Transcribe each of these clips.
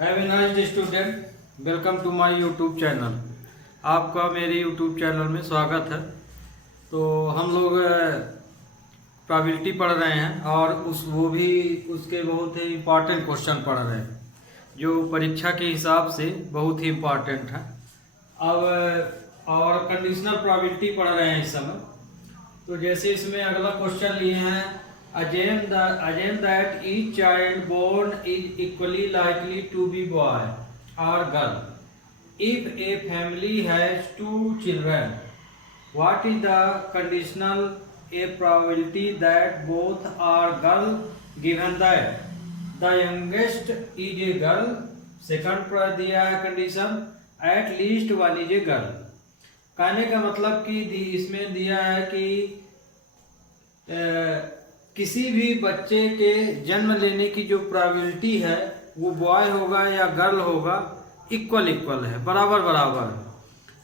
Have a nice day student, welcome to my YouTube channel. आपका मेरे YouTube channel में स्वागत है। तो हम लोग प्रोबेबिलिटी पढ़ रहे हैं और वो भी उसके बहुत ही इम्पॉर्टेंट क्वेश्चन पढ़ रहे हैं जो परीक्षा के हिसाब से बहुत ही इम्पॉर्टेंट है। अब और कंडीशनल प्रोबेबिलिटी पढ़ रहे हैं इस समय। तो जैसे इसमें अगला क्वेश्चन लिए हैं, assume that each child born is equally likely to be boy or girl. If a family has two children, what is the conditional a probability that both are girl given that the youngest is a girl? Second पर दिया है condition at least one is a girl। कहने का मतलब कि इसमें दिया है कि किसी भी बच्चे के जन्म लेने की जो प्रोबेबिलिटी है वो बॉय होगा या गर्ल होगा, इक्वल है, बराबर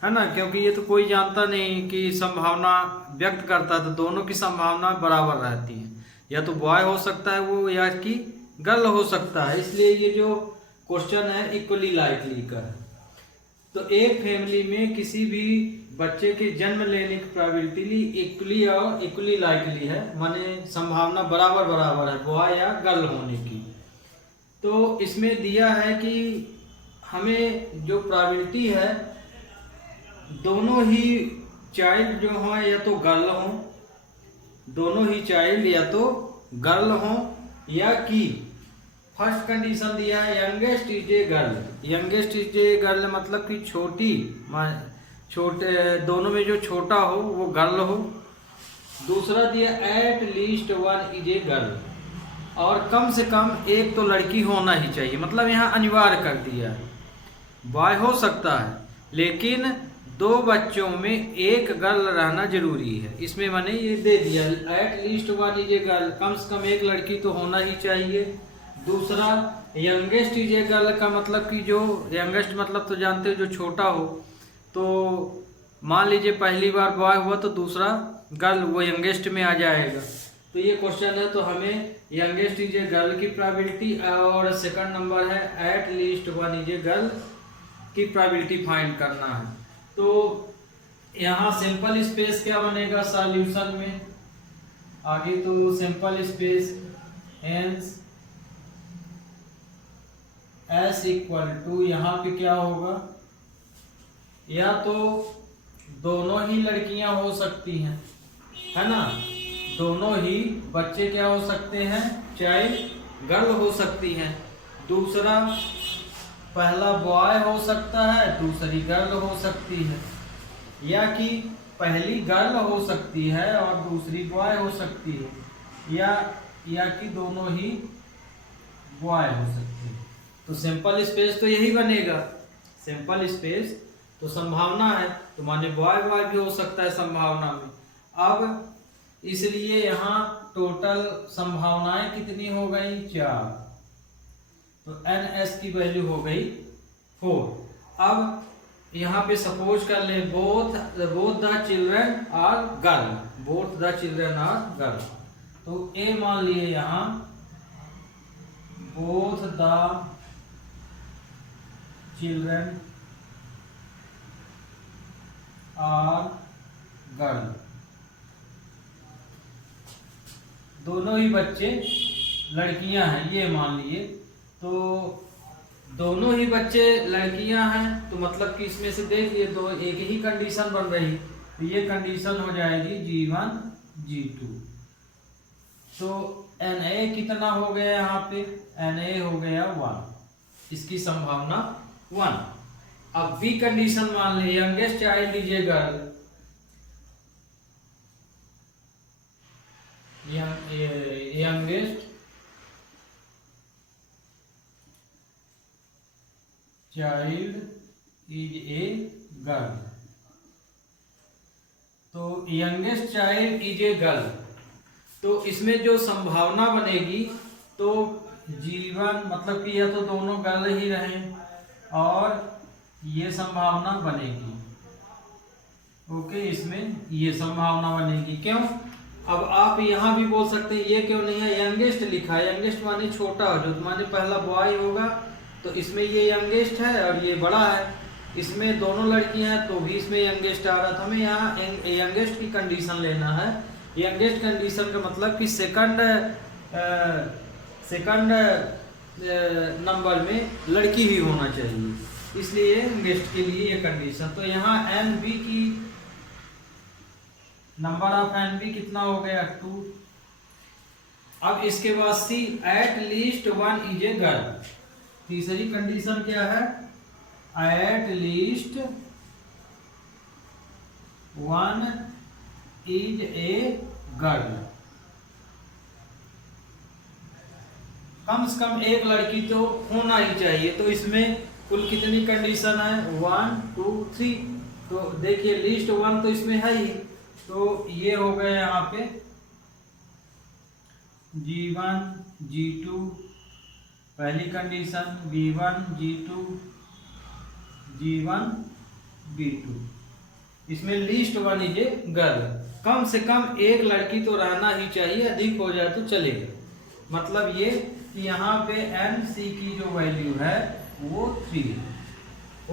है ना। क्योंकि ये तो कोई जानता नहीं कि संभावना व्यक्त करता है, तो दोनों की संभावना बराबर रहती है। या तो बॉय हो सकता है वो या कि गर्ल हो सकता है, इसलिए ये जो क्वेश्चन है इक्वली लाइकली का है। तो एक फैमिली में किसी भी बच्चे के जन्म लेने की प्रोबेबिलिटी इक्वली लाइकली है, माने संभावना बराबर है बॉय या गर्ल होने की। तो इसमें दिया है कि हमें जो प्रोबेबिलिटी है दोनों ही चाइल्ड जो हो या तो गर्ल हो, दोनों ही चाइल्ड या तो गर्ल हो, या कि फर्स्ट कंडीशन दिया है youngest is a girl. Youngest is a girl मतलब कि छोटे दोनों में जो छोटा हो वो गर्ल हो। दूसरा दिया at least one is a girl, और कम से कम एक तो लड़की होना ही चाहिए। मतलब यहाँ अनिवार्य कर दिया है, बॉय हो सकता है लेकिन दो बच्चों में एक गर्ल रहना जरूरी है। इसमें मैंने ये दे दिया at least one is a girl, कम से कम एक लड़की तो होना ही चाहिए। दूसरा यंगेस्ट इज ए गर्ल का मतलब कि जो यंगेस्ट मतलब तो जानते हो जो छोटा हो। तो मान लीजिए पहली बार बॉय हुआ तो दूसरा गर्ल, वो यंगेस्ट में आ जाएगा। तो ये क्वेश्चन है, तो हमें यंगेस्ट इज ए गर्ल की प्रोबेबिलिटी और सेकंड नंबर है at least one is a girl की प्रोबेबिलिटी फाइंड करना है। तो यहाँ सिंपल स्पेस क्या बनेगा सॉल्यूशन में आगे, तो simple space hence S equal to यहाँ पे क्या होगा, या तो दोनों ही लड़कियां हो सकती हैं, है ना, दोनों ही बच्चे क्या हो सकते हैं, चाइल्ड गर्ल हो सकती हैं। दूसरा पहला बॉय हो सकता है, दूसरी गर्ल हो सकती है, या कि पहली गर्ल हो सकती है और दूसरी बॉय हो सकती है, या कि दोनों ही बॉय हो सकती है। तो सिंपल स्पेस तो यही बनेगा, सिंपल स्पेस तो संभावना है, तो माने बॉय भी हो सकता है संभावना में। अब इसलिए यहाँ टोटल संभावनाएं कितनी हो गई, 4। तो NS की वैल्यू हो गई 4। अब यहाँ पे सपोज कर ले both the children are girl, both the children are girl. तो ए मान लिए यहाँ both the children are girl, दोनों ही बच्चे लड़कियां हैं ये मान लिए। तो दोनों ही बच्चे लड़कियां हैं, तो मतलब कि इसमें से देखिए तो एक ही कंडीशन बन रही, तो ये कंडीशन हो जाएगी G1 G2। तो Na कितना हो गया यहाँ पे, Na हो गया 1, इसकी संभावना 1। अब बी कंडीशन मान ले youngest child is a girl, youngest child is a girl. तो youngest child is a girl, तो इसमें जो संभावना बनेगी तो G1 मतलब कि या तो दोनों गर्ल ही रहें और ये संभावना बनेगी। ओके, इसमें ये संभावना बनेगी। क्यों, अब आप यहाँ भी बोल सकते हैं ये क्यों नहीं है, यंगेस्ट लिखा है, यंगेस्ट माने छोटा हो, जो माने पहला बॉय होगा तो इसमें ये यंगेस्ट है और ये बड़ा है, इसमें दोनों लड़कियां हैं तो भी इसमें यंगेस्ट आ रहा था। हमें यहाँ यंगेस्ट की कंडीशन लेना है। यंगेस्ट कंडीशन का मतलब कि सेकंड नंबर में लड़की ही होना चाहिए, इसलिए यंगेस्ट के लिए ये कंडीशन। तो यहाँ एन बी की नंबर ऑफ एन बी कितना हो गया 2। अब इसके बाद C at least 1 is a girl. तीसरी कंडीशन क्या है, at least 1 is a girl. कम से कम एक लड़की तो होना ही चाहिए। तो इसमें कुल कितनी कंडीशन है 1 2 3। तो देखिए लिस्ट 1 तो इसमें है ही, तो ये हो गए यहाँ पे G1 G2 पहली condition, B1 G2 G1 B2। इसमें लिस्ट 1 इज ए गर्ल। कम से कम एक लड़की तो रहना ही चाहिए, अधिक हो जाए तो चलेगा। मतलब ये कि यहाँ पे एन सी की जो वैल्यू है वो 3 है।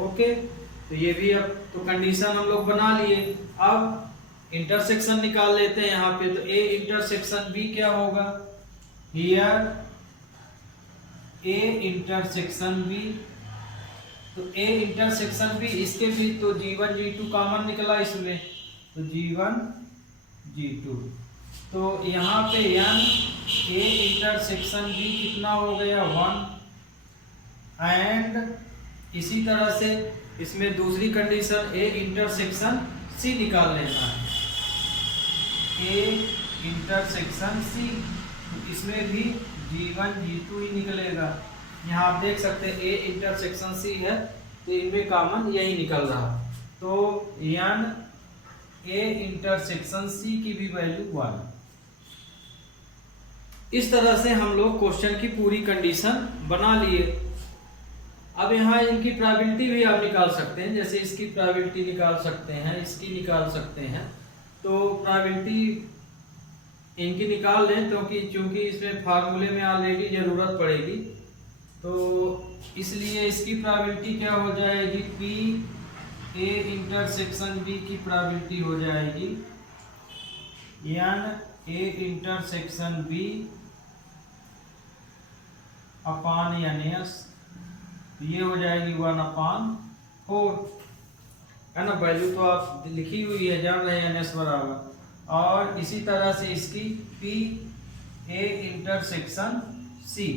ओके, तो ये भी अब तो कंडीशन हम लोग बना लिए। अब इंटरसेक्शन निकाल लेते हैं यहाँ पे। तो ए इंटरसेक्शन बी क्या होगा, हियर ए इंटरसेक्शन बी। तो ए इंटरसेक्शन बी, इसके भी तो G1 G2 कॉमन निकला इसमें, तो G1 G2। तो यहाँ पे एन ए इंटरसेक्शन बी कितना हो गया 1। एंड इसी तरह से इसमें दूसरी कंडीशन ए इंटरसेक्शन सी निकाल लेना है, ए इंटरसेक्शन सी। तो इसमें भी G1 G2 ही निकलेगा। यहाँ आप देख सकते हैं ए इंटरसेक्शन सी है, तो इनमें कॉमन यही निकल रहा। तो एन ए इंटरसेक्शन सी की भी वैल्यू 1। इस तरह से हम लोग क्वेश्चन की पूरी कंडीशन बना लिए। अब यहाँ इनकी प्रोबेबिलिटी भी आप निकाल सकते हैं, जैसे इसकी प्रोबेबिलिटी निकाल सकते हैं, इसकी निकाल सकते हैं। तो प्रोबेबिलिटी इनकी निकाल लें, क्योंकि इसमें फार्मूले में ऑलरेडी जरूरत पड़ेगी। तो इसलिए इसकी प्रोबेबिलिटी क्या हो जाएगी, पी ए इंटरसेक्शन बी की प्रोबेबिलिटी हो जाएगी n A intersection B upon n S. ये हो जाएगी 1/4 है ना। वैल्यू तो आप लिखी हुई है, जान रहे हैं एन एस बराबर। और इसी तरह से इसकी पी ए इंटरसेक्शन सी,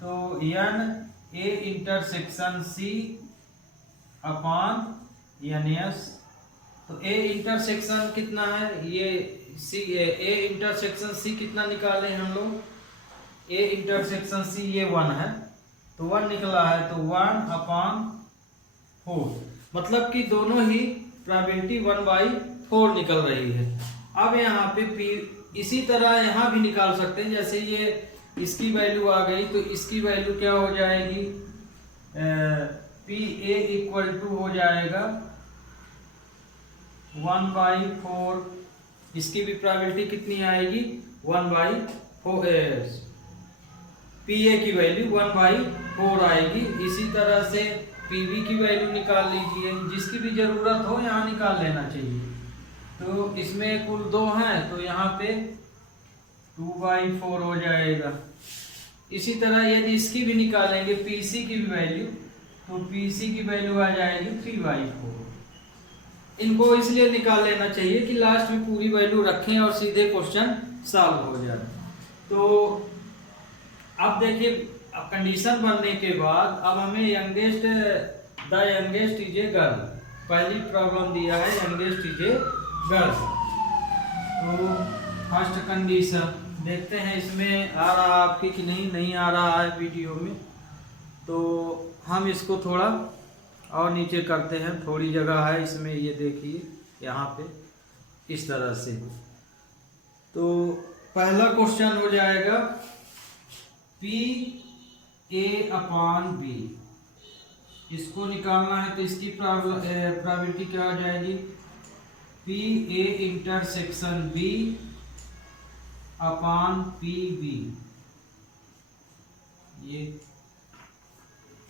तो n A intersection C upon n S. तो ए इंटरसेक्शन कितना है, ये सी ए इंटरसेक्शन सी कितना निकाले हम लोग, ए इंटरसेक्शन सी ये 1 है, तो 1 निकला है। तो 1/4, मतलब कि दोनों ही प्रोबेबिलिटी 1/4 निकल रही है। अब यहाँ पे पी इसी तरह यहाँ भी निकाल सकते हैं। जैसे ये इसकी वैल्यू आ गई, तो इसकी वैल्यू क्या हो जाएगी, पी ए इक्वल टू हो जाएगा 1/4। इसकी भी प्रोबेबिलिटी कितनी आएगी 1/4। पी ए की वैल्यू 1/4 आएगी। इसी तरह से पी बी की वैल्यू निकाल लीजिए, जिसकी भी जरूरत हो यहाँ निकाल लेना चाहिए। तो इसमें कुल 2 हैं, तो यहाँ पे 2/4 हो जाएगा। इसी तरह यदि इसकी भी निकालेंगे पी सी की भी वैल्यू, तो पी सी की वैल्यू आ जाएगी 3/4। इनको इसलिए निकाल लेना चाहिए कि लास्ट में पूरी वैल्यू रखें और सीधे क्वेश्चन सॉल्व हो जाए। तो अब देखिए, कंडीशन बनने के बाद अब हमें यंगेस्ट इज ए गर्ल, पहली प्रॉब्लम दिया है यंगेस्ट इज ए गर्ल। तो फर्स्ट कंडीशन देखते हैं इसमें आ रहा आपके कि नहीं आ रहा है वीडियो में। तो हम इसको थोड़ा और नीचे करते हैं, थोड़ी जगह है इसमें, ये देखिए यहाँ पे इस तरह से। तो पहला क्वेश्चन हो जाएगा पी ए अपॉन बी, इसको निकालना है। तो इसकी प्रोबेबिलिटी क्या हो जाएगी, P A intersection B upon P B. ये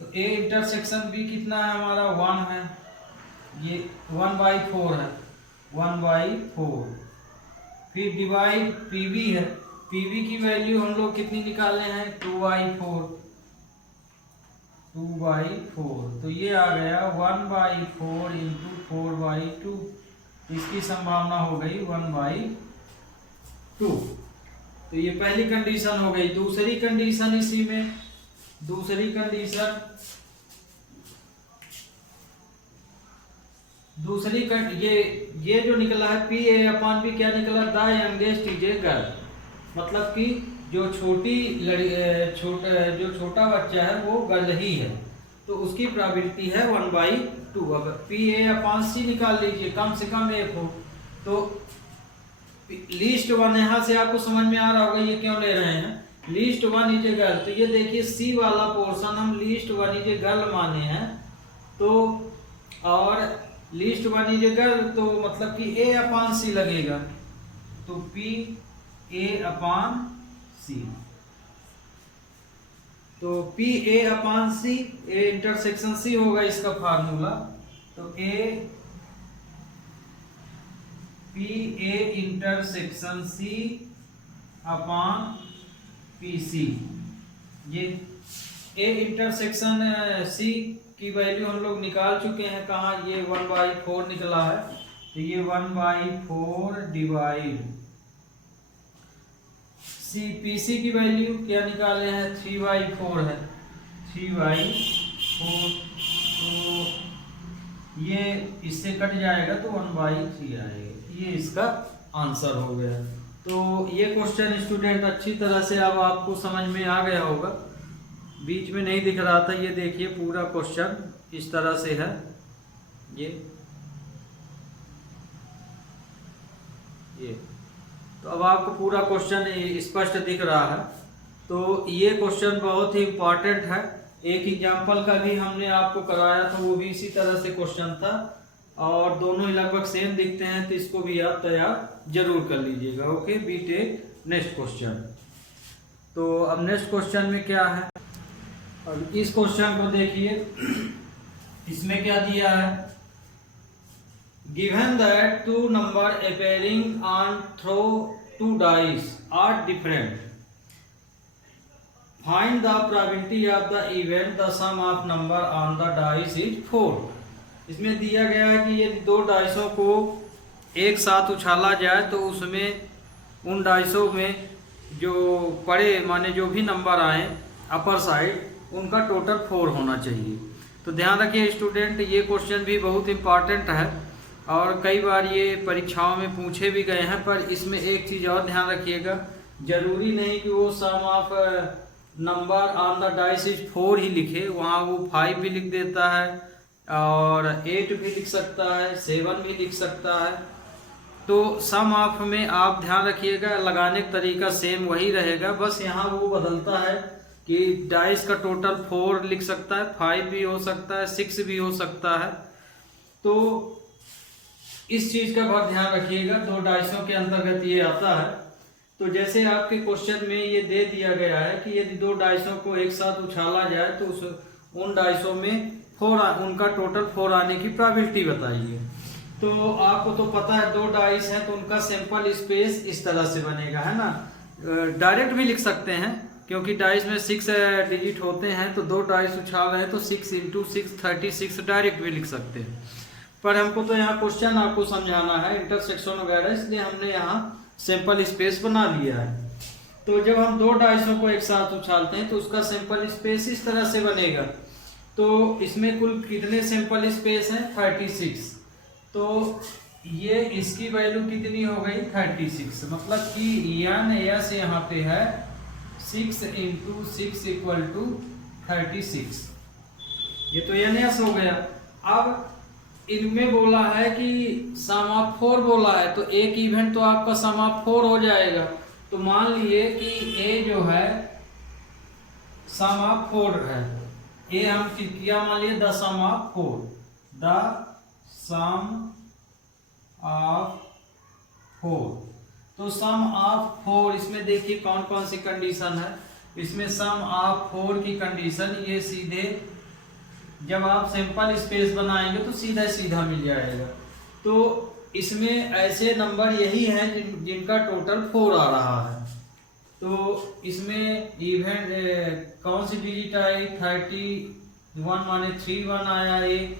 तो ए इंटरसेक्शन बी कितना है हमारा 1 है, ये 1/4 है, 1/4। फिर डिवाइड पीवी है, पीवी की वैल्यू हम लोग कितनी निकाले हैं 2/4, 2/4। तो ये आ गया 1/4 इंटू 4/2, इसकी संभावना हो गई 1/2। तो ये पहली कंडीशन हो गई। दूसरी कंडीशन इसी में, दूसरी कंडीशन ये जो निकला है PA/B क्या निकला, the youngest is a girl, मतलब कि जो छोटा बच्चा है वो गर्ल ही है, तो उसकी प्रोबेबिलिटी है 1/2। अब PA/C निकाल लीजिए, कम से कम एक हो। तो लीस्ट 1 यहाँ से आपको समझ में आ रहा होगा ये क्यों ले रहे हैं, लीस्ट 1 इज ए गर्ल। तो ये देखिए C वाला पोर्शन हम लीस्ट 1 इज ए गर्ल माने हैं, तो और लीस्ट 1 इज ए गर्ल, तो मतलब कि A/C लगेगा, तो PA/C, तो PA/C, A इंटरसेक्शन C होगा इसका फार्मूला। तो PA इंटरसेक्शन C/PC, ये A इंटरसेक्शन C की वैल्यू हम लोग निकाल चुके हैं कहाँ, ये 1/4 निकला है, तो ये 1/4 डिवाइड PC की वैल्यू क्या निकाले हैं 3/4 है, 3/4, तो ये इससे कट जाएगा तो 1/3 आएगा, ये इसका आंसर हो गया। तो ये क्वेश्चन स्टूडेंट अच्छी तरह से अब आपको समझ में आ गया होगा, बीच में नहीं दिख रहा था, ये देखिए पूरा क्वेश्चन इस तरह से है, ये तो अब आपको पूरा क्वेश्चन स्पष्ट दिख रहा है। तो ये क्वेश्चन बहुत ही इम्पोर्टेंट है, एक एग्जाम्पल का भी हमने आपको कराया था, वो भी इसी तरह से क्वेश्चन था, और दोनों ही लगभग सेम दिखते हैं, तो इसको भी आप तैयार जरूर कर लीजिएगा। Okay, we take next question. तो अब नेक्स्ट क्वेश्चन में क्या है, अब इस क्वेश्चन को देखिए, इसमें क्या दिया है, given that 2 number appearing on throw 2 dice are different, find the probability of the event the sum of number on the dice is 4। इसमें दिया गया है कि यदि 2 डाइसों को एक साथ उछाला जाए तो उसमें उन डाइसों में जो पड़े माने जो भी नंबर आए अपर साइड, उनका टोटल 4 होना चाहिए। तो ध्यान रखिए स्टूडेंट, ये क्वेश्चन भी बहुत इम्पॉर्टेंट है और कई बार ये परीक्षाओं में पूछे भी गए हैं, पर इसमें एक चीज़ और ध्यान रखिएगा, जरूरी नहीं कि वो sum of number on the dice is 4 ही लिखे, वहाँ वो 5 भी लिख देता है और 8 भी लिख सकता है, 7 भी लिख सकता है। तो सम ऑफ में आप ध्यान रखिएगा, लगाने का तरीका सेम वही रहेगा, बस यहाँ वो बदलता है कि डाइस का टोटल 4 लिख सकता है, 5 भी हो सकता है, 6 भी हो सकता है। तो इस चीज का बहुत ध्यान रखिएगा, 2 डाइसों के अंतर्गत ये आता है। तो जैसे आपके क्वेश्चन में ये दे दिया गया है कि यदि 2 डाइसों को एक साथ उछाला जाए तो उन डाइसों में 4 उनका टोटल 4 आने की प्रोबेबिलिटी बताइए। तो आपको तो पता है 2 डाइस हैं तो उनका सैंपल स्पेस इस तरह से बनेगा, है ना। डायरेक्ट भी लिख सकते हैं क्योंकि डाइस में 6 डिजिट होते हैं, तो 2 डाइस उछाल रहे हैं तो 6 × 6 36 डायरेक्ट भी लिख सकते हैं। पर हमको तो यहाँ क्वेश्चन आपको समझाना है इंटरसेक्शन वगैरह, इसलिए हमने यहाँ सैंपल स्पेस बना लिया है। तो जब हम 2 डाइसों को एक साथ उछालते हैं तो उसका सैंपल स्पेस इस तरह से बनेगा। तो इसमें कुल कितने सैंपल स्पेस हैं 36, तो ये इसकी वैल्यू कितनी हो गई 36, मतलब कि एन एस यहाँ पे है 6 × 6 = 36, ये तो एन एस हो गया। अब इनमें बोला है कि सम ऑफ 4 बोला है, तो एक इवेंट तो आपका सम ऑफ 4 हो जाएगा। तो मान लिए कि ए जो है सम ऑफ 4 है, ए हम क्या मान लिए the sum of 4, the sum of 4। तो सम ऑफ 4, इसमें देखिए कौन कौन सी कंडीशन है। इसमें सम ऑफ 4 की कंडीशन ये सीधे जब आप सिंपल स्पेस बनाएंगे तो सीधा सीधा मिल जाएगा। तो इसमें ऐसे नंबर यही हैं जिनका टोटल 4 आ रहा है। तो इसमें इवेंट कौन सी डिजिट आई, 31 माने 31 आया एक,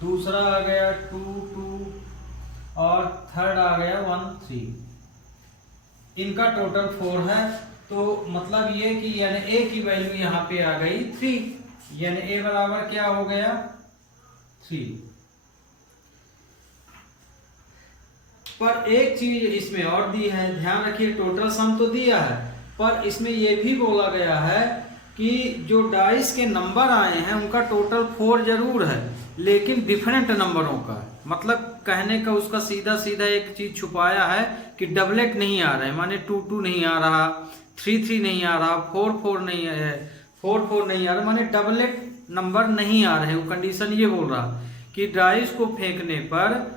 दूसरा आ गया 2 और थर्ड आ गया 1 3। इनका टोटल 4 है। तो मतलब ये कि यानी ए की वैल्यू यहाँ पे आ गई 3, यानी ए बराबर क्या हो गया 3। पर एक चीज इसमें और दी है, ध्यान रखिए, टोटल सम तो दिया है पर इसमें यह भी बोला गया है कि जो डाइस के नंबर आए हैं उनका टोटल 4 जरूर है लेकिन डिफरेंट नंबरों का। मतलब कहने का उसका सीधा सीधा एक चीज छुपाया है कि डबलेट नहीं आ रहा है, माने 2 नहीं आ रहा, 3 नहीं आ रहा, 4 नहीं है, 4 नहीं आ रहा, माने डबलेट नंबर नहीं आ रहे। वो कंडीशन ये बोल रहा कि डाइस को फेंकने पर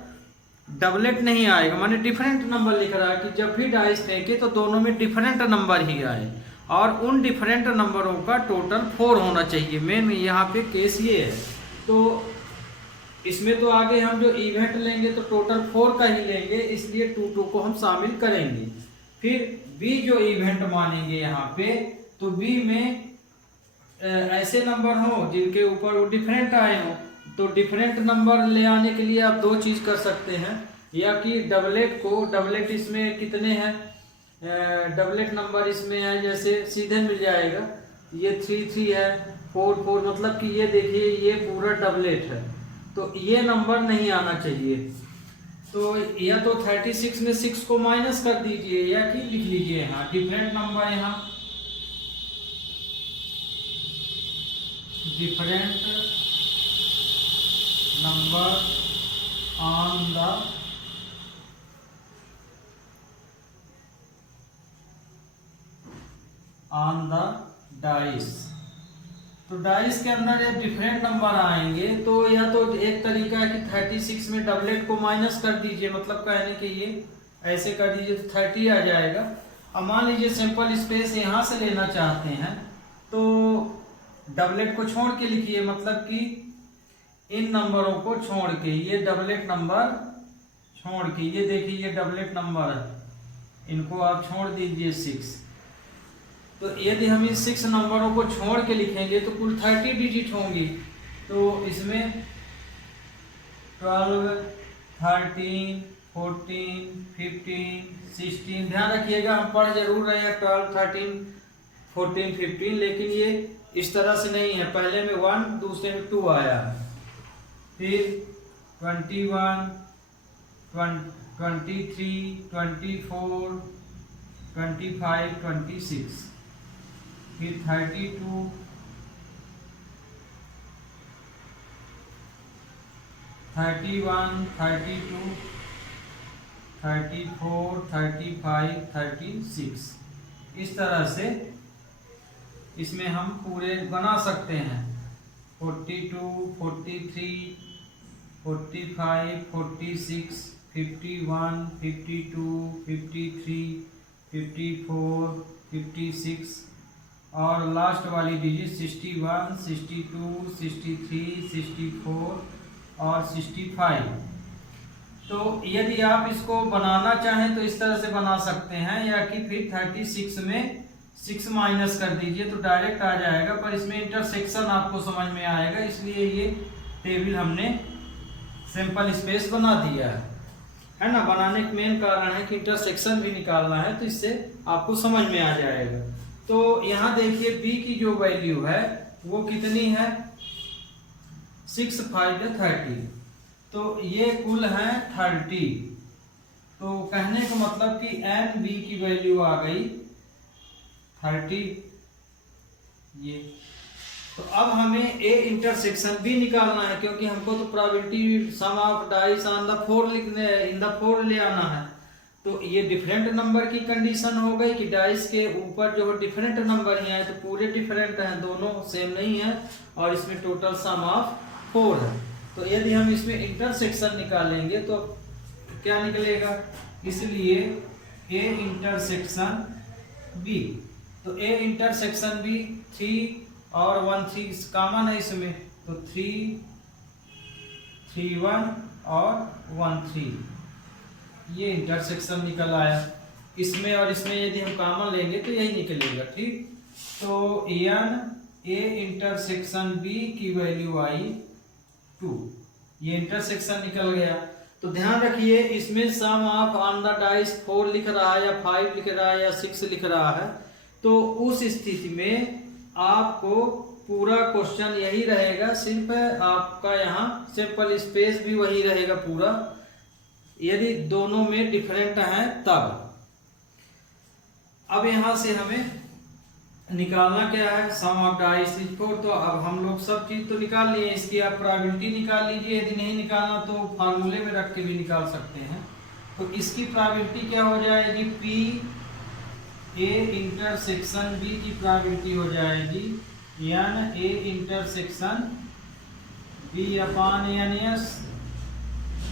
डबलेट नहीं आएगा, माने डिफरेंट नंबर लिख रहा है कि जब भी डाइस फेंके तो दोनों में डिफरेंट नंबर ही आए और उन डिफरेंट नंबरों का टोटल 4 होना चाहिए। मेन यहाँ पे केस ये है। तो इसमें तो आगे हम जो इवेंट लेंगे तो टोटल 4 का ही लेंगे, इसलिए 2 को हम शामिल करेंगे। फिर बी जो इवेंट मानेंगे यहाँ पे, तो बी में ऐसे नंबर हो जिनके ऊपर वो डिफरेंट आए हो। तो डिफरेंट नंबर ले आने के लिए आप 2 चीज कर सकते हैं, या कि डबलेट इसमें कितने हैं, डबलेट नंबर इसमें है जैसे सीधे मिल जाएगा, ये 3 है, 4 मतलब कि ये देखिए ये पूरा डबलेट है तो ये नंबर नहीं आना चाहिए। तो या तो 36 में 6 को माइनस कर दीजिए या कि लिख लीजिए यहाँ डिफरेंट नंबर, यहाँ different number on the dice. तो डाइस के अंदर जब डिफरेंट नंबर आएंगे तो या तो एक तरीका है कि 36 में डबलेट को माइनस कर दीजिए, मतलब कहने के ये ऐसे कर दीजिए तो 30 आ जाएगा। अब मान लीजिए सिंपल स्पेस यहाँ से लेना चाहते हैं तो डबलेट को छोड़ के लिखिए, मतलब कि इन नंबरों को छोड़ के, ये डबलेट नंबर छोड़ के, ये देखिए ये डबलेट नंबर है, इनको आप छोड़ दीजिए 6। तो यदि हम इन 6 नंबरों को छोड़ के लिखेंगे तो कुल 30 डिजिट होंगी। तो इसमें 12, 13, 14, 15, 16, ध्यान रखिएगा हम पढ़ जरूर रहे हैं 12, 13, 14, 15, लेकिन ये इस तरह से नहीं है, पहले में 1 दूसरे में 2 आया, फिर 21, 23, 24, 25, 26, फिर 32, 31, 32, 34, 35, 36, इस तरह से इसमें हम पूरे बना सकते हैं। 42, 43, 45, 46, 51, 52, 53, 54, 56 और लास्ट वाली डिजिट 61, 62, 63, 64 और 65। तो यदि आप इसको बनाना चाहें तो इस तरह से बना सकते हैं, या कि फिर 36 में 6 माइनस कर दीजिए तो डायरेक्ट आ जाएगा, पर इसमें इंटरसेक्शन आपको समझ में आएगा, इसलिए ये टेबल हमने सिंपल स्पेस बना दिया है ना। बनाने का मेन कारण है कि इंटरसेक्शन भी निकालना है, तो इससे आपको समझ में आ जाएगा। तो यहाँ देखिए बी की जो वैल्यू है वो कितनी है, 6, 5 या 30, तो ये कुल है 30। तो कहने का मतलब कि एन बी की वैल्यू आ गई 30 ये। तो अब हमें ए इंटरसेक्शन बी निकालना है, क्योंकि हमको तो probability sum of dice on the 4 लिखने इन द 4 ले आना है। तो ये डिफरेंट नंबर की कंडीशन हो गई कि डाइस के ऊपर जो डिफरेंट नंबर ही आए, तो पूरे डिफरेंट हैं, दोनों सेम नहीं है, और इसमें टोटल सम ऑफ 4 है। तो यदि हम इसमें इंटरसेक्शन निकालेंगे तो क्या निकलेगा, इसलिए ए इंटरसेक्शन बी। तो ए इंटरसेक्शन बी 3 और 1 3 कॉमन है इसमें, तो 3 3 1 और 1 3, ये इंटरसेक्शन निकल आया। इसमें और इसमें यदि हम कॉमन लेंगे तो यही निकलेगा, ठीक। तो एन ए इंटरसेक्शन बी की वैल्यू आई 2, ये इंटरसेक्शन निकल गया। तो ध्यान रखिए इसमें सम ऑफ ऑन द डाइस 4 लिख रहा है या 5 लिख रहा है या 6 लिख रहा है, तो उस स्थिति में आपको पूरा क्वेश्चन यही रहेगा, सिर्फ आपका यहाँ सिंपल स्पेस भी वही रहेगा पूरा, यदि दोनों में डिफरेंट हैं तब। अब यहाँ से हमें निकालना क्या है, सम ऑफ डाइस 4। तो अब हम लोग सब चीज तो निकाल लिए, इसकी आप प्रोबेबिलिटी निकाल लीजिए, यदि नहीं निकालना तो फार्मूले में रख के भी निकाल सकते हैं। तो इसकी प्रोबेबिलिटी क्या हो जाएगी, पी ए इंटरसेक्शन बी की प्रोबेबिलिटी हो जाएगी n A intersection B upon n S,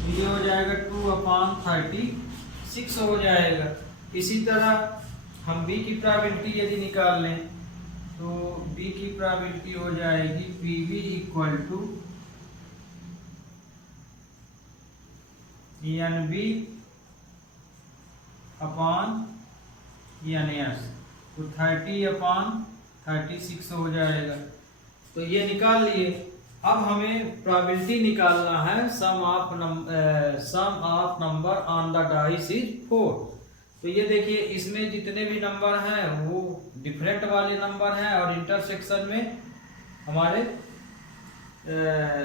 ये हो जाएगा 2/36 हो जाएगा। इसी तरह हम बी की प्रोबेबिलिटी यदि निकाल लें तो बी की प्रोबेबिलिटी हो जाएगी P B equal to n B upon n S, तो 30/36 हो जाएगा। तो ये निकाल लिए। अब हमें प्रोबेबिलिटी निकालना है sum of number on the dice is 4। तो ये देखिए इसमें जितने भी नंबर हैं वो डिफरेंट वाले नंबर हैं और इंटरसेक्शन में हमारे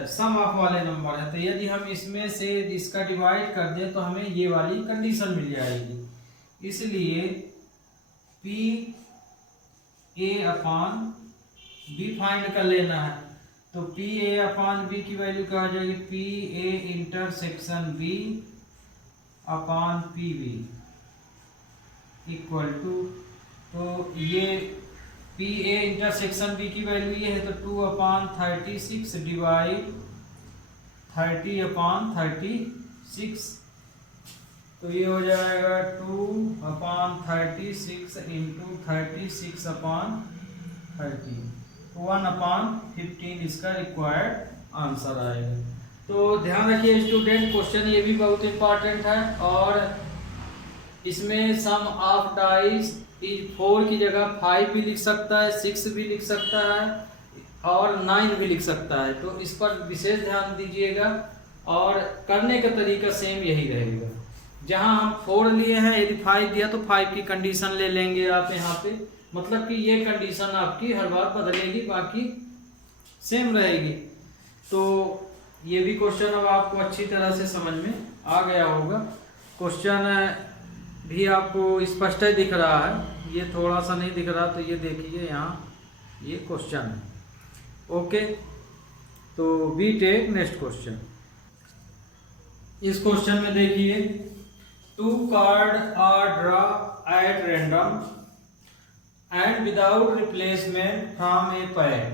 सम ऑफ वाले नंबर हैं। तो यदि हम इसमें से इसका डिवाइड कर दें तो हमें ये वाली कंडीशन मिल जाएगी। इसलिए P A upon B find कर लेना है। तो पी ए अपान बी की वैल्यू क्या हो जाएगी, P A intersection B upon P B equal to, तो ये पी ए इंटरसेक्शन बी की वैल्यू ये है, तो 2/36 डिवाइड 30/36, तो ये हो जाएगा 2/36 इंटू 36/30, 1/15 इसका रिक्वायर्ड आंसर आएगा। तो ध्यान रखिए स्टूडेंट, क्वेश्चन ये भी बहुत इंपॉर्टेंट है और इसमें सम ऑफ डाइस इज 4 की जगह 5 भी लिख सकता है, 6 भी लिख सकता है और 9 भी लिख सकता है। तो इस पर विशेष ध्यान दीजिएगा और करने का तरीका सेम यही रहेगा। जहां हम 4 लिए हैं, यदि 5 दिया तो 5 की कंडीशन ले लेंगे आप यहाँ पे, मतलब कि ये कंडीशन आपकी हर बार बदलेगी, बाकी सेम रहेगी। तो ये भी क्वेश्चन अब आपको अच्छी तरह से समझ में आ गया होगा। क्वेश्चन भी आपको स्पष्ट ही दिख रहा है, ये थोड़ा सा नहीं दिख रहा, तो ये देखिए यहाँ ये क्वेश्चन है। ओके, तो वी टेक नेक्स्ट क्वेश्चन। इस क्वेश्चन में देखिए 2 card are draw at random and without replacement from a pack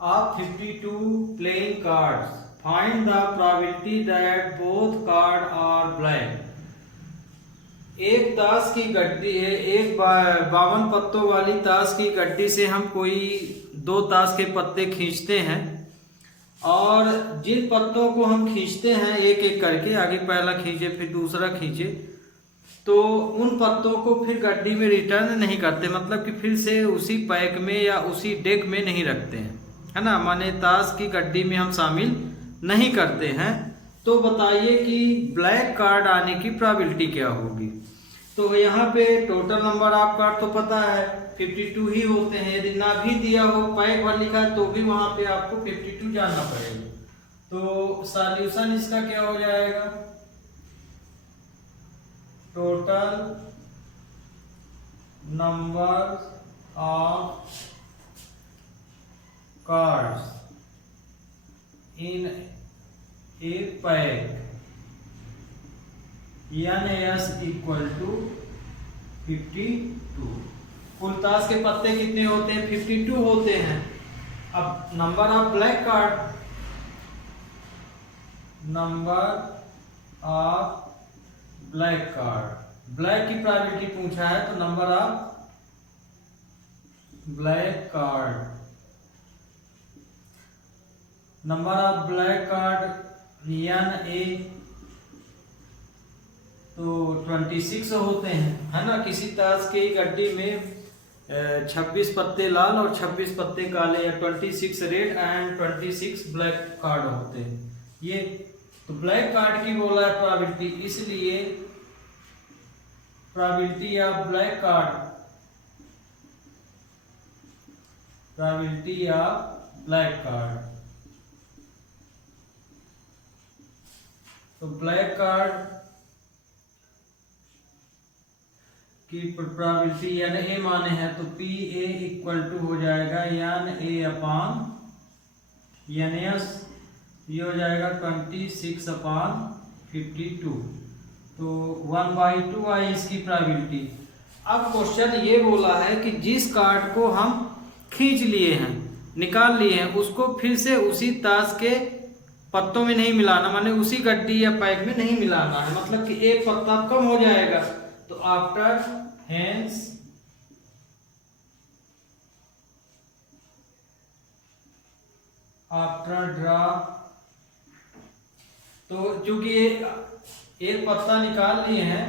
of 52 playing cards, find the probability that both card are black. एक ताश की गड्डी है, एक 52 पत्तों वाली ताश की गड्डी से हम कोई 2 ताश के पत्ते खींचते हैं और जिन पत्तों को हम खींचते हैं एक एक करके, आगे पहला खींचे फिर दूसरा खींचे, तो उन पत्तों को फिर गड्डी में रिटर्न नहीं करते, मतलब कि फिर से उसी पैक में या उसी डेक में नहीं रखते हैं, है ना, माने ताश की गड्डी में हम शामिल नहीं करते हैं। तो बताइए कि ब्लैक कार्ड आने की प्रोबेबिलिटी क्या होगी। तो यहाँ पे टोटल नंबर ऑफ कार्ड तो पता है 52 ही होते हैं, यदि ना भी दिया हो पैक भर लिखा है तो भी वहां पे आपको 52 जानना पड़ेगा। तो सॉल्यूशन इसका क्या हो जाएगा, total number of cards in a pack NS equal to 52। कुल ताश के पत्ते कितने होते हैं, 52 होते हैं। अब number of black card, number of black card, black की प्रोबेबिलिटी पूछा है तो number of black card number of black card NA तो 26 होते हैं, है ना। किसी ताश की गड्डी में 26 पत्ते लाल और 26 पत्ते काले, या 26 रेड एंड 26 ब्लैक कार्ड होते हैं ये। तो ब्लैक कार्ड की बोला है प्रोबेबिलिटी, इसलिए probability of black card, probability of black card, तो ब्लैक कार्ड की प्रोबेबिलिटी यानी ए माने हैं तो PA इक्वल टू हो जाएगा NA अपान NS, ये हो जाएगा 26 अपान 52, तो 1/2 आई इसकी प्रोबेबिलिटी। अब क्वेश्चन ये बोला है कि जिस कार्ड को हम खींच लिए हैं, निकाल लिए हैं, उसको फिर से उसी ताश के पत्तों में नहीं मिलाना, माने उसी गड्डी या पैक में नहीं मिलाना है, मतलब कि एक पत्ता कम हो जाएगा। तो आफ्टर हेंस आफ्टर ड्रा, तो चूंकि एक पत्ता निकाल लिए हैं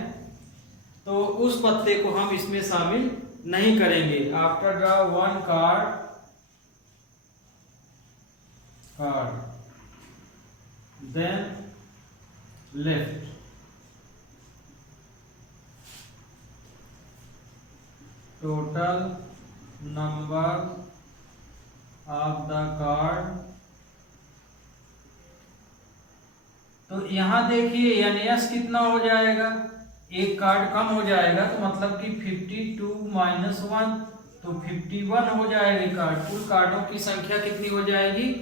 तो उस पत्ते को हम इसमें शामिल नहीं करेंगे। After draw one card then left, total number of the card. तो यहां देखिए NS कितना हो जाएगा, एक कार्ड कम हो जाएगा, तो मतलब कि 52 - 1 तो 51 हो जाएगी कार्ड। कुल कार्डों की संख्या कितनी हो जाएगी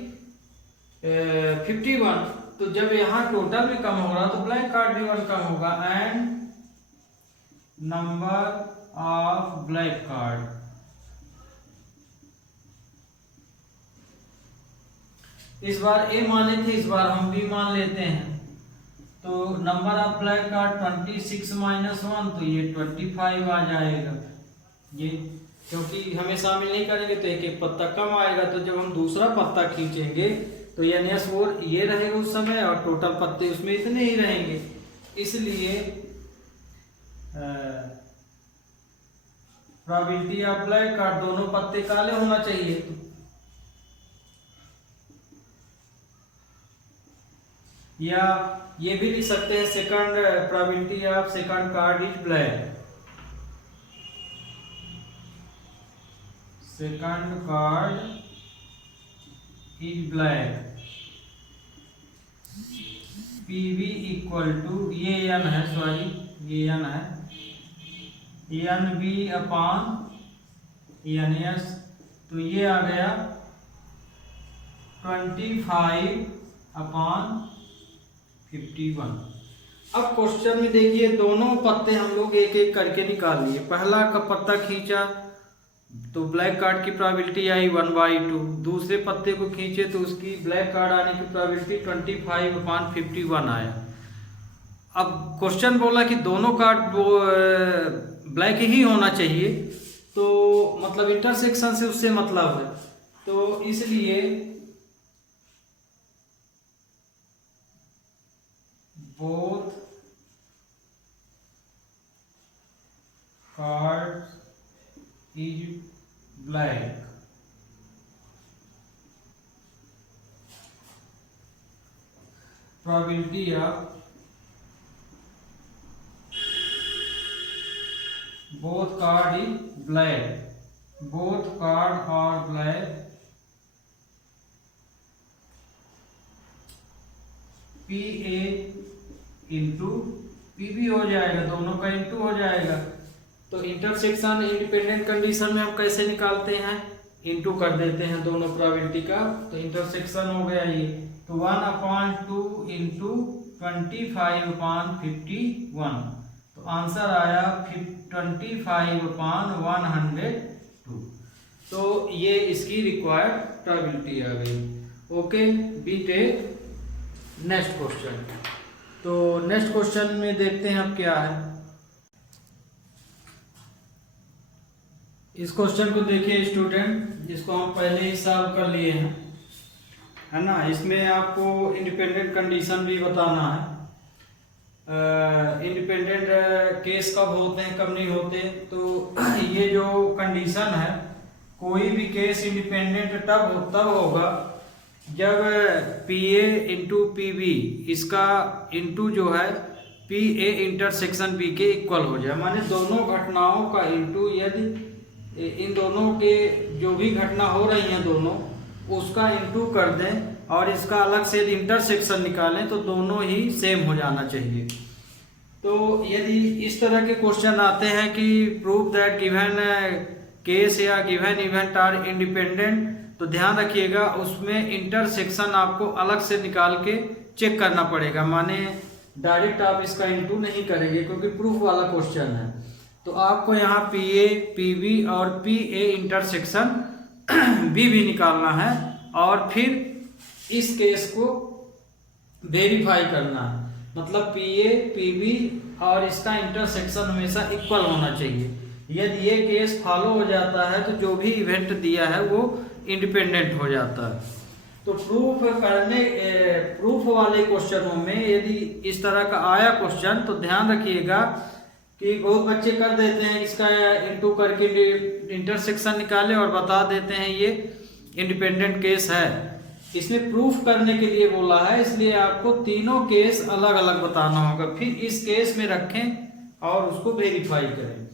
51। तो जब यहाँ टोटल भी कम होगा तो ब्लैक कार्ड भी 1 कम होगा। And number of black card, इस बार ए माने थे, इस बार हम भी मान लेते हैं। तो नंबर ऑफ ब्लैक कार्ड 26 - 1 तो ये 25 आ जाएगा ये, क्योंकि हमें शामिल नहीं करेंगे तो एक एक पत्ता कम आएगा। तो जब हम दूसरा पत्ता खींचेंगे तो NS वो ये रहेगा उस समय, और टोटल पत्ते उसमें इतने ही रहेंगे। इसलिए प्रोबेबिलिटी ऑफ ब्लैक कार्ड, दोनों पत्ते काले होना चाहिए। या ये भी लिख सकते हैं second probability of second card is black, second card is black. PB equal to, ये N है, सॉरी ये N है, NB अपान NS, तो ये आ गया 25 अपान 51। अब क्वेश्चन में देखिए दोनों पत्ते हम लोग एक एक करके निकाल लिए। पहला का पत्ता खींचा तो ब्लैक कार्ड की प्रोबेबिलिटी आई 1/2, दूसरे पत्ते को खींचे तो उसकी ब्लैक कार्ड आने की प्रोबेबिलिटी 25 अपान 51 आया। अब क्वेश्चन बोला कि दोनों कार्ड ब्लैक ही होना चाहिए, तो मतलब इंटरसेक्शन से उससे मतलब है, तो इसलिए both cards is black. Probability of both card is black, both card are black, PA into PB हो जाएगा, दोनों का इंटू हो जाएगा। तो इंटरसेक्शन इंडिपेंडेंट कंडीशन में हम कैसे निकालते हैं, इंटू कर देते हैं दोनों प्रोबेबिलिटी का, तो इंटरसेक्शन हो गया ये। तो 1/2 इंटू 25/51, तो आंसर आया 25/102। तो ये इसकी रिक्वायर्ड प्रोबेबिलिटी आ गई। Okay, we take next question. तो नेक्स्ट क्वेश्चन में देखते हैं अब क्या है। इस क्वेश्चन को देखिए स्टूडेंट, जिसको हम पहले ही सॉल्व कर लिए हैं। है ना। इसमें आपको इंडिपेंडेंट कंडीशन भी बताना है। इंडिपेंडेंट केस कब होते हैं कब नहीं होते, तो ये जो कंडीशन है, कोई भी केस इंडिपेंडेंट तब होगा जब P A into P B इसका इंटू जो है पी ए इंटरसेक्शन बी के इक्वल हो जाए। माने दोनों घटनाओं का इंटू यदि इन दोनों के जो भी घटना हो रही हैं दोनों उसका इंटू कर दें और इसका अलग से यदि इंटरसेक्शन निकालें तो दोनों ही सेम हो जाना चाहिए। तो यदि इस तरह के क्वेश्चन आते हैं कि प्रूव दैट गिवन केस या गिवन इवेंट आर इंडिपेंडेंट, तो ध्यान रखिएगा उसमें इंटरसेक्शन आपको अलग से निकाल के चेक करना पड़ेगा। माने डायरेक्ट आप इसका इंटू नहीं करेंगे क्योंकि प्रूफ वाला क्वेश्चन है। तो आपको यहाँ पी ए पी बी और पी ए इंटरसेक्शन बी भी निकालना है और फिर इस केस को वेरीफाई करना है। मतलब पी ए पी बी और इसका इंटरसेक्शन हमेशा इक्वल होना चाहिए। यदि ये केस फॉलो हो जाता है तो जो भी इवेंट दिया है वो इंडिपेंडेंट हो जाता है। तो प्रूफ वाले क्वेश्चनों में यदि इस तरह का आया क्वेश्चन तो ध्यान रखिएगा कि बहुत बच्चे कर देते हैं इसका इंटू करके इंटरसेक्शन निकाले और बता देते हैं ये इंडिपेंडेंट केस है। इसमें प्रूफ करने के लिए बोला है, इसलिए आपको तीनों केस अलग अलग बताना होगा, फिर इस केस में रखें और उसको वेरीफाई करें।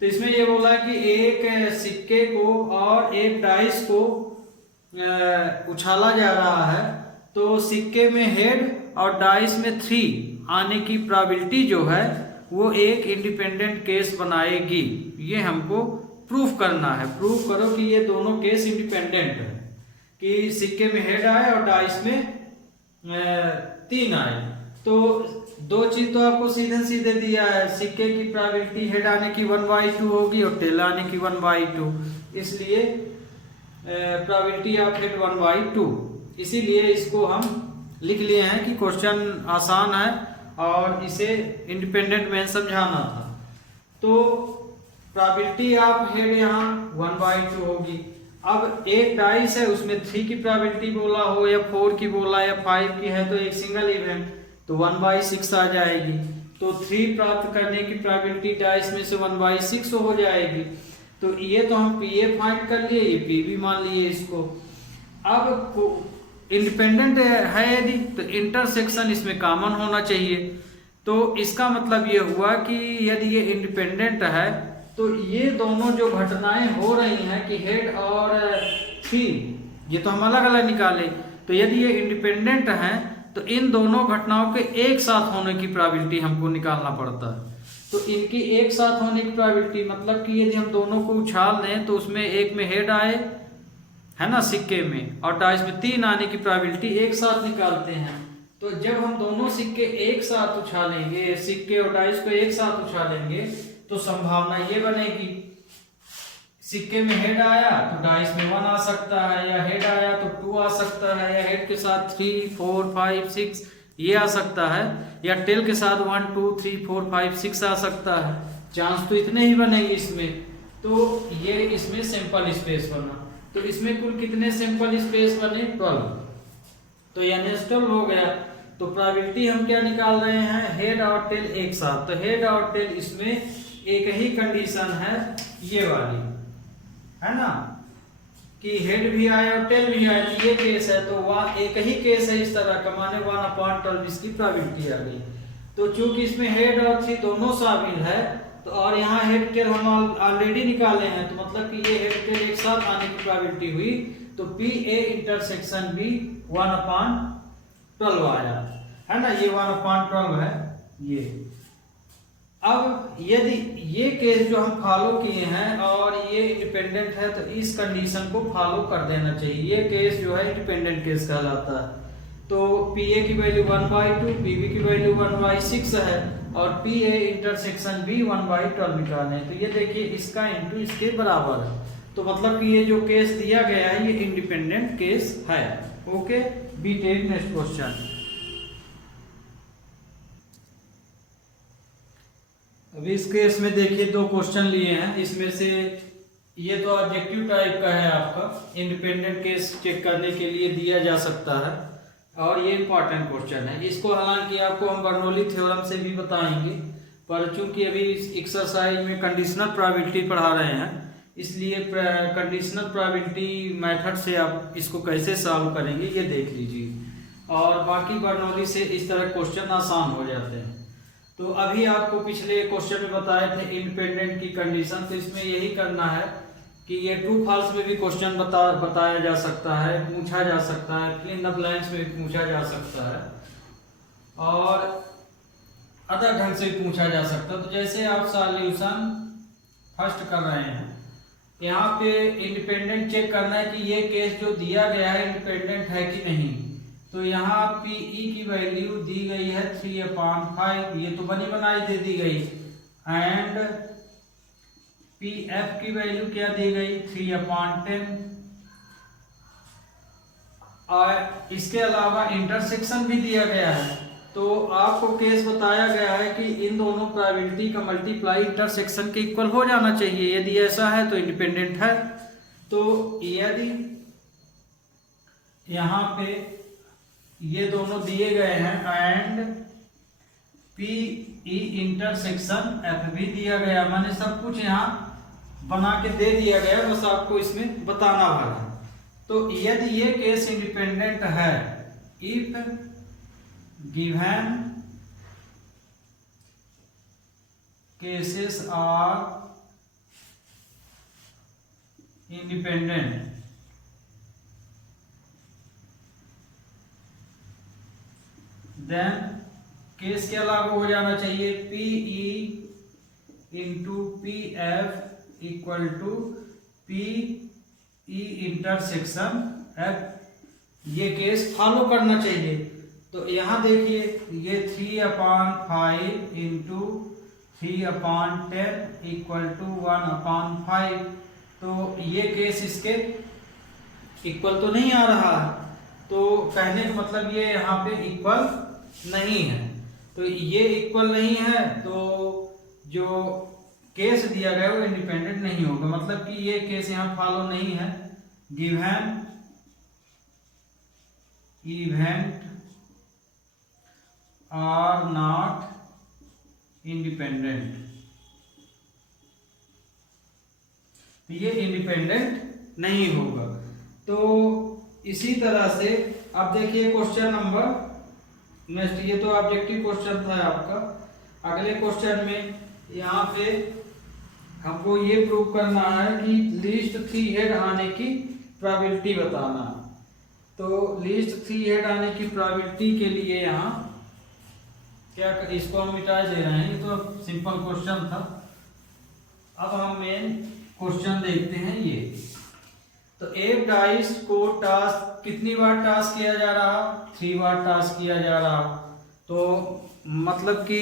तो इसमें ये बोला है कि एक सिक्के को और एक डाइस को उछाला जा रहा है, तो सिक्के में हेड और डाइस में 3 आने की प्रोबेबिलिटी जो है वो एक इंडिपेंडेंट केस बनाएगी। ये हमको प्रूफ करना है। प्रूफ करो कि ये दोनों केस इंडिपेंडेंट है, कि सिक्के में हेड आए और डाइस में 3 आए। तो दो चीज तो आपको सीधे दिया है, सिक्के की प्रोबेबिलिटी हेड आने की 1/2 होगी और टेल आने की 1/2, इसलिए प्रोबेबिलिटी ऑफ हेड 1/2। इसीलिए इसको हम लिख लिए हैं कि क्वेश्चन आसान है और इसे इंडिपेंडेंट में समझाना था। तो प्रोबेबिलिटी ऑफ हेड यहाँ 1/2 होगी। अब एक डाइस है उसमें 3 की प्रोबेबिलिटी बोला हो या 4 की बोला या 5 की है तो एक सिंगल इवेंट तो 1/6 आ जाएगी। तो 3 प्राप्त करने की प्रोबेबिलिटी डाइस में से 1/6 हो जाएगी। तो ये तो हम पी ए फाइंड कर लिए, ये पी बी मान लिए इसको। अब इंडिपेंडेंट है यदि तो इंटरसेक्शन इसमें कॉमन होना चाहिए। तो इसका मतलब ये हुआ कि यदि ये इंडिपेंडेंट है तो ये दोनों जो घटनाएं हो रही हैं कि हेड और 3 ये तो हम अलग अलग निकाले, तो यदि ये इंडिपेंडेंट हैं तो इन दोनों घटनाओं के एक साथ होने की प्रोबेबिलिटी हमको निकालना पड़ता है। तो इनकी एक साथ होने की प्रोबेबिलिटी मतलब कि यदि हम दोनों को उछाल दें तो उसमें एक में हेड आए है ना सिक्के में और डाइस में 3 आने की प्रोबेबिलिटी एक साथ निकालते हैं। तो जब हम दोनों सिक्के एक साथ उछालेंगे, सिक्के और डाइस को एक साथ उछालेंगे, तो संभावना ये बनेगी सिक्के में हेड आया तो डाइस में 1 आ सकता है, या हेड आया तो 2 आ सकता है, या हेड के साथ 3 4 5 6 ये आ सकता है, या टेल के साथ 1 2 3 4 5 6 आ सकता है। चांस तो इतने ही बनेंगे इसमें। तो ये इसमें सैंपल स्पेस बना। तो इसमें कुल कितने सैंपल स्पेस बने? 12। तो यानी 12 हो गया। तो प्रोबेबिलिटी हम क्या निकाल रहे हैं? हेड और टेल एक साथ। तो हेड और टेल इसमें एक ही कंडीशन है ये वाली, है ना, कि हेड भी आए और टेल भी आए, तो ये केस है। तो वहां एक ही केस है इस तरह का, माने 1/12 इसकी प्रोबेबिलिटी आ गई। तो चूंकि इसमें हेड और 3 दोनों शामिल है तो और यहाँ हेड टेल हम ऑलरेडी निकाले हैं, तो मतलब कि ये हेड टेल एक साथ आने की प्रोबेबिलिटी हुई। तो पी ए इंटरसेक्शन भी 1/12 आया, है ना, ये 1/12 है ये। अब यदि ये केस जो हम फॉलो किए हैं और ये इंडिपेंडेंट है तो इस कंडीशन को फॉलो कर देना चाहिए। ये केस जो है इंडिपेंडेंट केस कहलाता है। तो पी ए की वैल्यू 1/2, पी बी की वैल्यू 1/6 है और पी ए इंटरसेक्शन भी 1/12 निकाले। तो ये देखिए इसका इंटू इसके बराबर है। तो मतलब कि ये जो केस दिया गया है ये इंडिपेंडेंट केस है। Okay, we take next question. अभी इस केस में देखिए 2 क्वेश्चन लिए हैं, इसमें से ये तो ऑब्जेक्टिव टाइप का है आपका, इंडिपेंडेंट केस चेक करने के लिए दिया जा सकता है और ये इंपॉर्टेंट क्वेश्चन है। इसको हालांकि आपको हम बर्नौली थ्योरम से भी बताएंगे, पर चूंकि अभी इस एक्सरसाइज में कंडीशनल प्रोबेबिलिटी पढ़ा रहे हैं, इसलिए कंडीशनल प्रोबेबिलिटी मेथड से आप इसको कैसे सॉल्व करेंगे ये देख लीजिए, और बाकी बर्नौली से इस तरह क्वेश्चन आसान हो जाते हैं। तो अभी आपको पिछले क्वेश्चन में बताए थे इंडिपेंडेंट की कंडीशन, तो इसमें यही करना है कि ये ट्रू फॉल्स में भी क्वेश्चन बताया जा सकता है, पूछा जा सकता है, फिल इन द ब्लैंक्स में भी पूछा जा सकता है, और अदर ढंग से भी पूछा जा सकता है। तो जैसे आप सॉल्यूशन फर्स्ट कर रहे हैं, यहाँ पे इंडिपेंडेंट चेक करना है कि ये केस जो दिया गया है इंडिपेंडेंट है कि नहीं। तो यहाँ PE की वैल्यू दी गई है 3/5, ये तो बनी बनाई दे दी गई, एंड PF की वैल्यू क्या दी गई 3/10, और इसके अलावा इंटरसेक्शन भी दिया गया है। तो आपको केस बताया गया है कि इन दोनों प्रोबेबिलिटी का मल्टीप्लाई इंटरसेक्शन के इक्वल हो जाना चाहिए, यदि ऐसा है तो इंडिपेंडेंट है। तो यदि यहाँ पे ये दोनों दिए गए हैं एंड PE इंटरसेक्शन F भी दिया गया, मैंने सब कुछ यहाँ बना के दे दिया गया, बस आपको इसमें बताना भरा। तो यदि ये केस इंडिपेंडेंट है, if given cases are independent, then case क्या लागू हो जाना चाहिए, PE into PF equal to PE intersection F, ये केस फॉलो करना चाहिए। तो यहाँ देखिए ये 3/5 इंटू 3/10 इक्वल टू 1/5, तो ये केस इसके इक्वल तो नहीं आ रहा है, तो कहने का मतलब ये यहाँ पे इक्वल नहीं है। तो ये इक्वल नहीं है, तो जो केस दिया गया वो इंडिपेंडेंट नहीं होगा, मतलब कि ये केस यहाँ फॉलो नहीं है। Given event are not independent, तो ये इंडिपेंडेंट नहीं होगा। तो इसी तरह से अब देखिए क्वेश्चन नंबर नेक्स्ट, ये तो ऑब्जेक्टिव क्वेश्चन था आपका। अगले क्वेश्चन में यहाँ पे हमको ये प्रूव करना है कि लीस्ट 3 हेड आने की प्रोबेबिलिटी बताना। तो लीस्ट 3 हेड आने की प्रोबेबिलिटी के लिए यहाँ क्या, इसको हम मिटा दे रहे हैं, ये तो सिंपल क्वेश्चन था। अब हम मेन क्वेश्चन देखते हैं ये। तो एक डाइस को टास्क कितनी बार टास्क किया जा रहा, 3 बार टास्क किया जा रहा। तो मतलब कि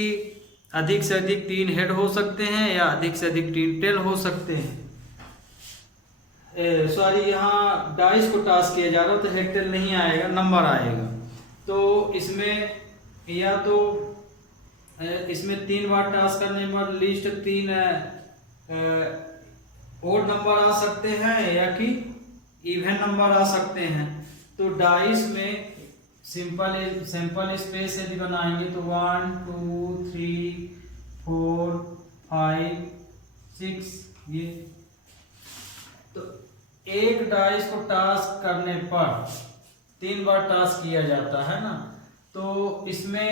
अधिक से अधिक 3 हेड हो सकते हैं या अधिक से अधिक 3 टेल हो सकते हैं। सॉरी, यहाँ डाइस को टास्क किया जा रहा है तो हेड टेल नहीं आएगा, नंबर आएगा। तो इसमें या तो इसमें 3 बार टास्क करने पर लिस्ट 3 ओड नंबर आ सकते हैं या कि इवन नंबर आ सकते हैं। तो डाइस में सिंपल स्पेस यदि बनाएंगे तो 1 2 3 4 5 6, ये तो एक डाइस को टास्क करने पर 3 बार टास्क किया जाता है ना। तो इसमें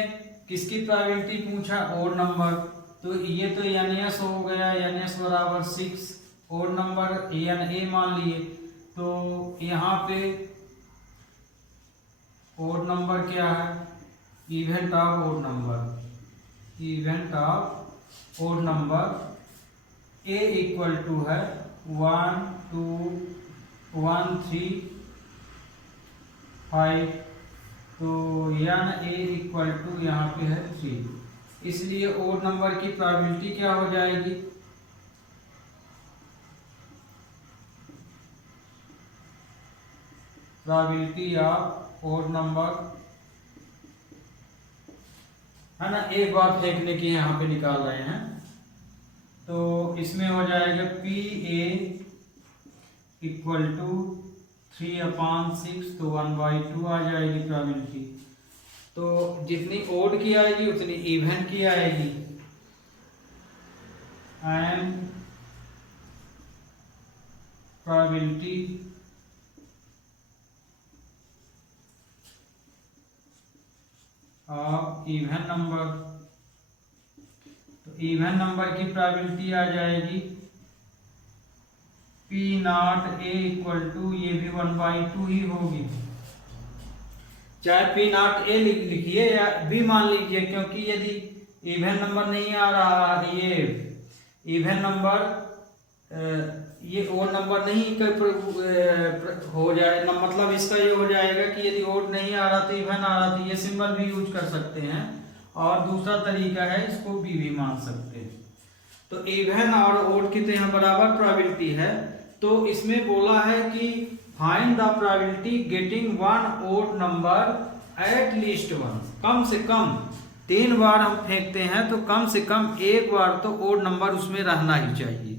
किसकी प्रोबेबिलिटी पूछा, ओड नंबर। तो ये तो NS हो गया, NS बराबर 6, ओड नंबर NA मान लिए। तो यहाँ पे ओड नंबर क्या है, event of odd number, event of odd number A equal to है 1 2 1 3 5। तो NA इक्वल टू यहाँ पे है 3, इसलिए ओड नंबर की प्रोबेबिलिटी क्या हो जाएगी, प्रोबेबिलिटी ऑफ ओड नंबर है ना, एक बार फेंकने की यहाँ पे निकाल रहे हैं। तो इसमें हो जाएगा PA इक्वल टू 3/6, तो 1/2 आ जाएगी प्रोबेबिलिटी। तो जितनी ओड की आएगी उतनी इवन की आएगी। And probability of even number, तो इवन नंबर की प्रोबेबिलिटी आ जाएगी P0 A इक्वल टू, ये भी 1/2 ही होगी। चाहे P0 A लिखिए या B मान लीजिए, क्योंकि यदि इवन नंबर नहीं आ रहा, ये इवन नंबर, ये ओड नंबर नहीं हो जाए ना, मतलब इसका ये हो जाएगा कि यदि ओड नहीं आ रहा तो इवन आ रहा, तो ये सिंबल भी यूज कर सकते हैं। और दूसरा तरीका है, इसको बी भी मान सकते हैं। तो इवन और ओड की तो यहाँ बराबर प्रोबेबिलिटी है। तो इसमें बोला है कि find the probability getting one odd number at least one. कम से कम 3 बार हम फेंकते हैं तो कम से कम 1 बार तो ओड नंबर उसमें रहना ही चाहिए।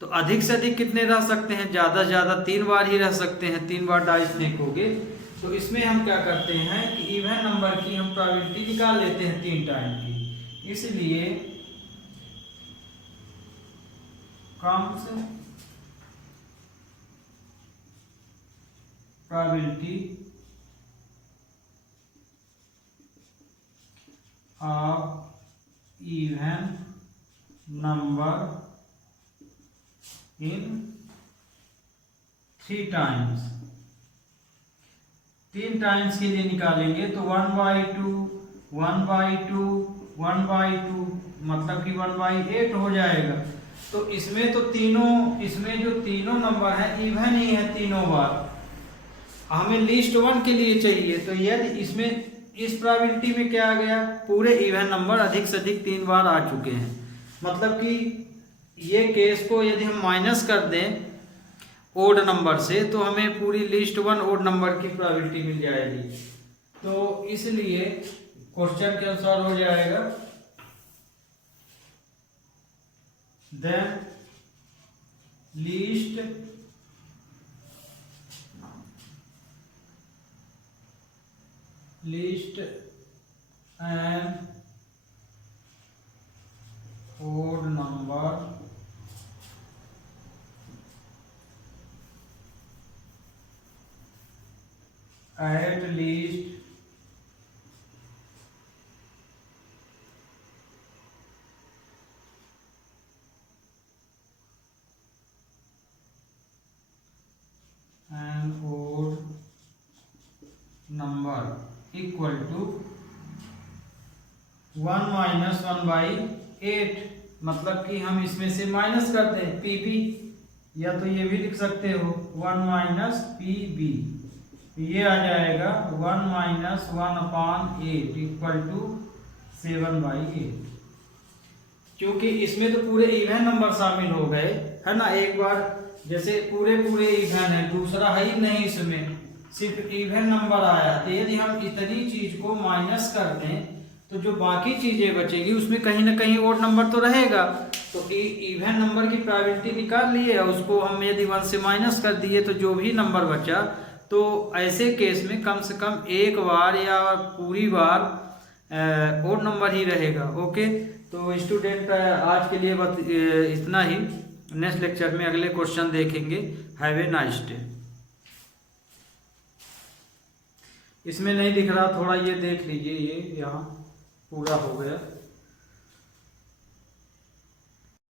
तो अधिक से अधिक कितने रह सकते हैं? ज़्यादा से ज़्यादा 3 बार ही रह सकते हैं। 3 बार डाइस फेंकोगे तो इसमें हम क्या करते हैं कि इवन नंबर की हम प्रोबेबिलिटी निकाल लेते हैं 3 टाइम की। इसलिए कम से probability of even number in 3 times, 3 times के लिए निकालेंगे तो 1/2, 1/2, 1/2, मतलब कि 1/8 हो जाएगा। तो इसमें तो तीनों, इसमें जो तीनों नंबर है इवन ही है तीनों बार। हमें लिस्ट 1 के लिए चाहिए, तो यदि इसमें इस प्रोबेबिलिटी में क्या आ गया, पूरे इवन नंबर अधिक से अधिक 3 बार आ चुके हैं। मतलब कि ये केस को यदि हम माइनस कर दें ओड नंबर से तो हमें पूरी लिस्ट 1 ओड नंबर की प्रोबेबिलिटी मिल जाएगी। तो इसलिए क्वेश्चन के अनुसार हो जाएगा then least an odd number at least an odd number equal to 1 minus 1/8। मतलब कि हम इसमें से माइनस कर दें PB, या तो ये भी लिख सकते हो 1 minus PB, ये आ जाएगा 1 minus 1/8 इक्वल टू 7/8। क्योंकि इसमें तो पूरे इवन नंबर शामिल हो गए है ना। एक बार जैसे पूरे इवन है, दूसरा है ही नहीं, इसमें सिर्फ इवन नंबर आया। तो यदि हम इतनी चीज को माइनस कर दें तो जो बाकी चीजें बचेगी उसमें कहीं ना कहीं ओड नंबर तो रहेगा। तो इवन नंबर की प्रोबेबिलिटी निकाल लिए और उसको हम यदि 1 से माइनस कर दिए तो जो भी नंबर बचा, तो ऐसे केस में कम से कम 1 बार या पूरी बार ओड नंबर ही रहेगा। ओके, तो स्टूडेंट आज के लिए इतना ही। नेक्स्ट लेक्चर में अगले क्वेश्चन देखेंगे। Have a nice day. इसमें नहीं दिख रहा, थोड़ा ये देख लीजिए, ये यहाँ पूरा हो गया।